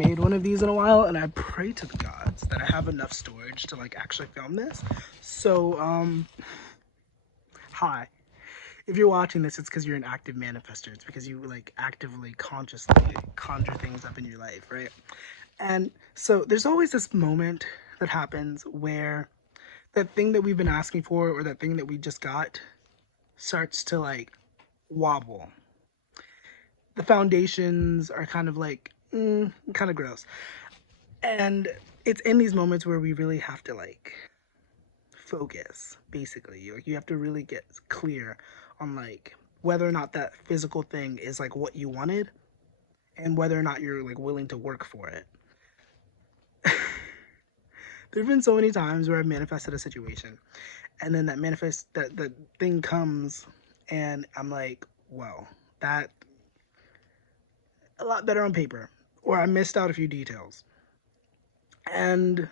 made one of these in a while, and I pray to the gods that I have enough storage to like actually film this. So, hi. If you're watching this, it's because you're an active manifester. It's because you like actively, consciously conjure things up in your life, right? And so there's always this moment that happens where that thing that we've been asking for or that thing that we just got starts to like wobble. The foundations are kind of like kind of gross. And it's in these moments where we really have to like focus, basically. Like you have to really get clear on like whether or not that physical thing is like what you wanted and whether or not you're like willing to work for it. There've been so many times where I've manifested a situation and then that the thing comes and I'm like, whoa, that a lot better on paper. Or I missed out a few details. And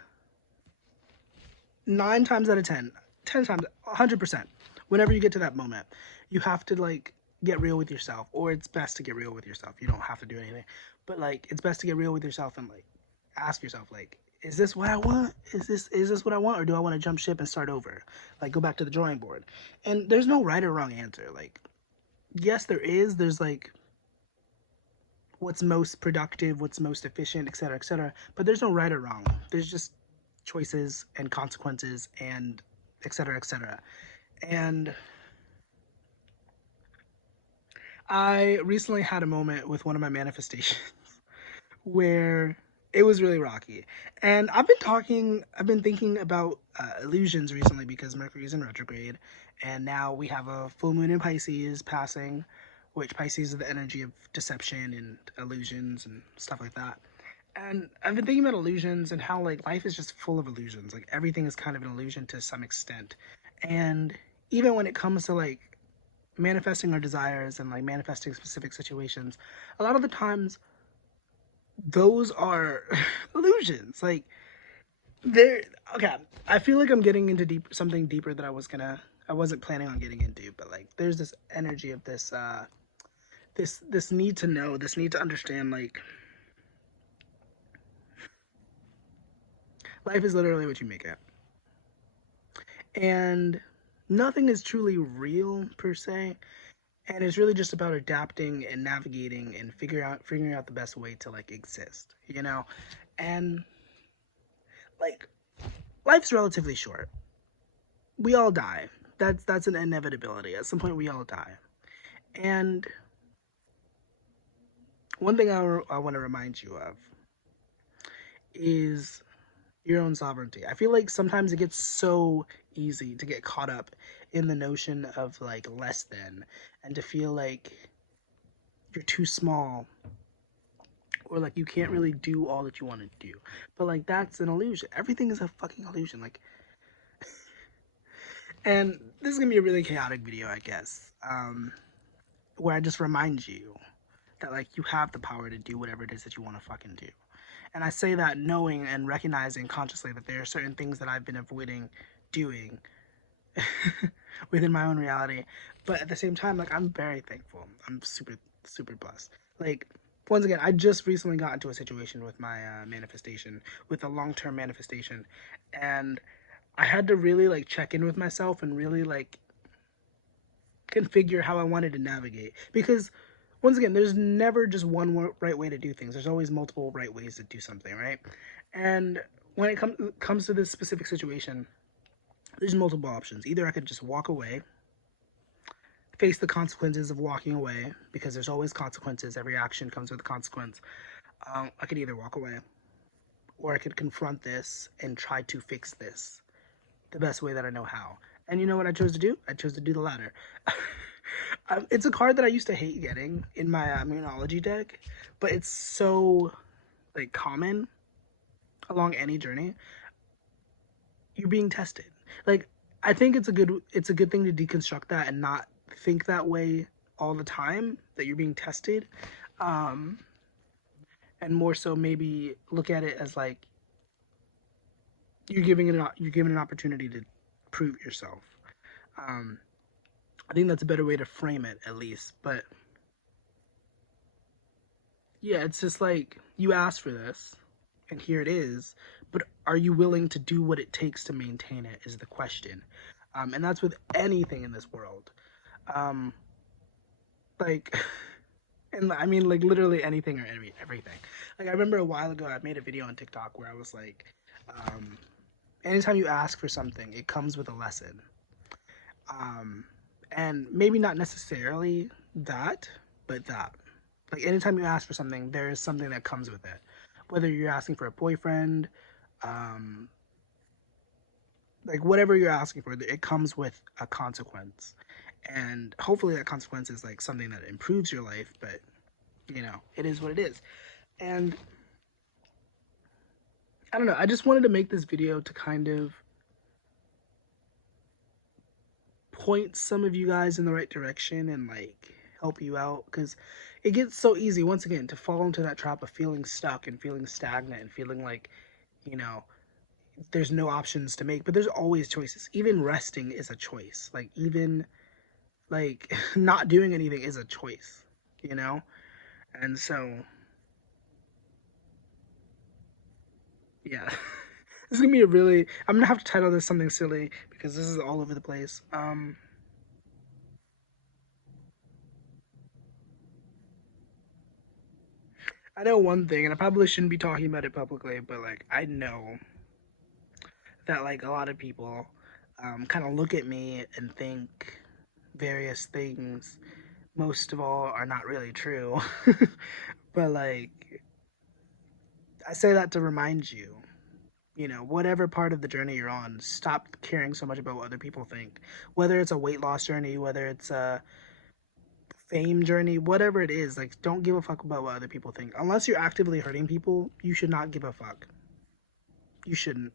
9 times out of 10, 10 times, 100%, whenever you get to that moment, you have to like get real with yourself, or it's best to get real with yourself. You don't have to do anything, but like it's best to get real with yourself and like ask yourself, like, is this what I want? Is this what I want, or do I want to jump ship and start over? Like go back to the drawing board. And there's no right or wrong answer. Like, yes, there is. There's like what's most productive, what's most efficient, etc., etc. But there's no right or wrong. There's just choices and consequences and etc., etc. And I recently had a moment with one of my manifestations where it was really rocky. And I've been thinking about illusions recently because Mercury's in retrograde, and now we have a full moon in Pisces passing, which Pisces is the energy of deception and illusions and stuff like that. And I've been thinking about illusions and how like life is just full of illusions. Like everything is kind of an illusion to some extent. And even when it comes to like manifesting our desires and like manifesting specific situations, a lot of the times those are illusions. Like they're okay. I feel like I'm getting into something deeper that I wasn't planning on getting into, but like there's this energy of this need to know, this need to understand like life is literally what you make it. And nothing is truly real per se, and it's really just about adapting and navigating and figuring out the best way to like exist, you know. And like life's relatively short. We all die. That's an inevitability. At some point we all die. And one thing I want to remind you of is your own sovereignty. I feel like sometimes it gets so easy to get caught up in the notion of like less than, and to feel like you're too small, or like you can't really do all that you want to do. But like that's an illusion. Everything is a fucking illusion. Like, and this is gonna be a really chaotic video, I guess, where I just remind you that like you have the power to do whatever it is that you want to fucking do. And I say that knowing and recognizing consciously that there are certain things that I've been avoiding doing within my own reality. But at the same time, like I'm very thankful. I'm super, super blessed. Like, once again, I just recently got into a situation with my manifestation, with a long-term manifestation. And I had to really like check in with myself and really like configure how I wanted to navigate. Because once again, there's never just one right way to do things. There's always multiple right ways to do something, right? And when it comes to this specific situation, there's multiple options. Either I could just walk away, face the consequences of walking away, because there's always consequences. Every action comes with a consequence. I could either walk away, or I could confront this and try to fix this the best way that I know how. And you know what I chose to do? I chose to do the latter. It's a card that I used to hate getting in my immunology deck, but it's so like common along any journey. You're being tested. Like I think it's a good thing to deconstruct that and not think that way all the time, that you're being tested, um, and more so maybe look at it as like you're given an opportunity to prove yourself. Um, I think that's a better way to frame it, at least. But yeah, it's just like you asked for this, and here it is, but are you willing to do what it takes to maintain it is the question. And that's with anything in this world. Um, like, and I mean, like, literally anything or everything. Like, I remember a while ago, I made a video on TikTok where I was like, anytime you ask for something, it comes with a lesson. And maybe not necessarily that, but that. Like, anytime you ask for something, there is something that comes with it. Whether you're asking for a boyfriend, um, like whatever you're asking for, it comes with a consequence. And hopefully that consequence is like something that improves your life, but you know, it is what it is. And I don't know, I just wanted to make this video to kind of point some of you guys in the right direction and like help you out, because it gets so easy once again to fall into that trap of feeling stuck and feeling stagnant and feeling like, you know, there's no options to make, but there's always choices. Even resting is a choice. Like, even like not doing anything is a choice, you know? And so yeah. This is gonna be a really, I'm gonna have to title this something silly because this is all over the place. I know one thing, and I probably shouldn't be talking about it publicly, but like I know that like a lot of people kind of look at me and think various things. Most of all are not really true. But like I say that to remind you, you know, whatever part of the journey you're on, stop caring so much about what other people think. Whether it's a weight loss journey, whether it's a fame journey, whatever it is, like don't give a fuck about what other people think. Unless you're actively hurting people, you should not give a fuck. You shouldn't.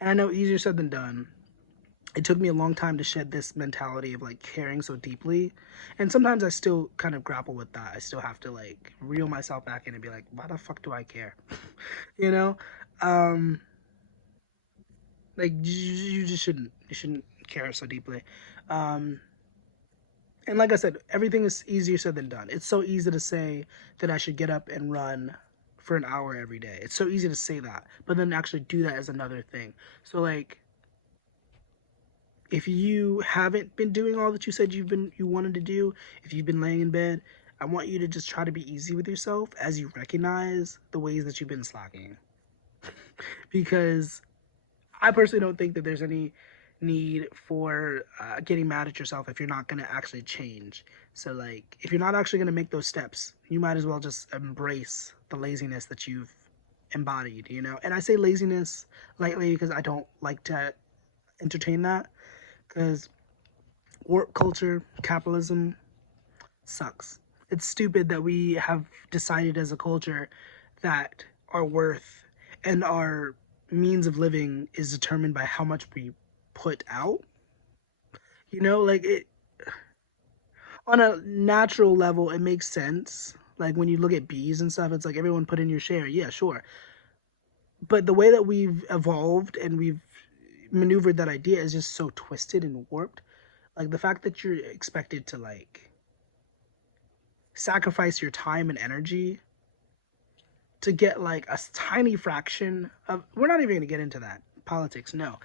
And I know easier said than done. It took me a long time to shed this mentality of like caring so deeply. And sometimes I still kind of grapple with that. I still have to like reel myself back in and be like, why the fuck do I care? You know? Um like you just shouldn't. You shouldn't care so deeply. Um and like I said, everything is easier said than done. It's so easy to say that I should get up and run for an hour every day. It's so easy to say that, but then actually do that is another thing. So like if you haven't been doing all that you said you wanted to do, if you've been laying in bed, I want you to just try to be easy with yourself as you recognize the ways that you've been slacking. Because I personally don't think that there's any need for getting mad at yourself if you're not going to actually change. So like if you're not actually going to make those steps, you might as well just embrace the laziness that you've embodied, you know? And I say laziness lightly because I don't like to entertain that, because work culture, capitalism sucks. It's stupid that we have decided as a culture that our worth and our means of living is determined by how much we put out. You know, like it on a natural level, it makes sense. Like when you look at bees and stuff, it's like everyone put in your share. Yeah, sure. But the way that we've evolved and we've maneuvered that idea is just so twisted and warped. Like the fact that you're expected to like sacrifice your time and energy to get like a tiny fraction of, we're not even going to get into that politics, no.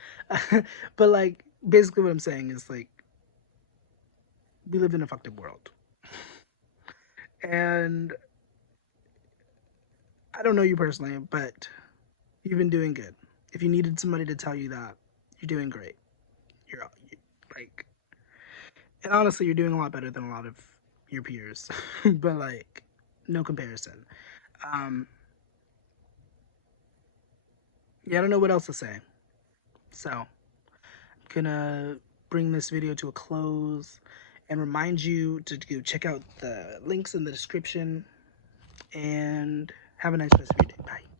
But like basically what I'm saying is like we live in a fucked up world, and I don't know you personally, but you've been doing good. If you needed somebody to tell you that, you're doing great. You're like, and honestly you're doing a lot better than a lot of your peers. But like no comparison. um yeah, I don't know what else to say. So I'm gonna bring this video to a close and remind you to go check out the links in the description, and have a nice rest of your day. Bye.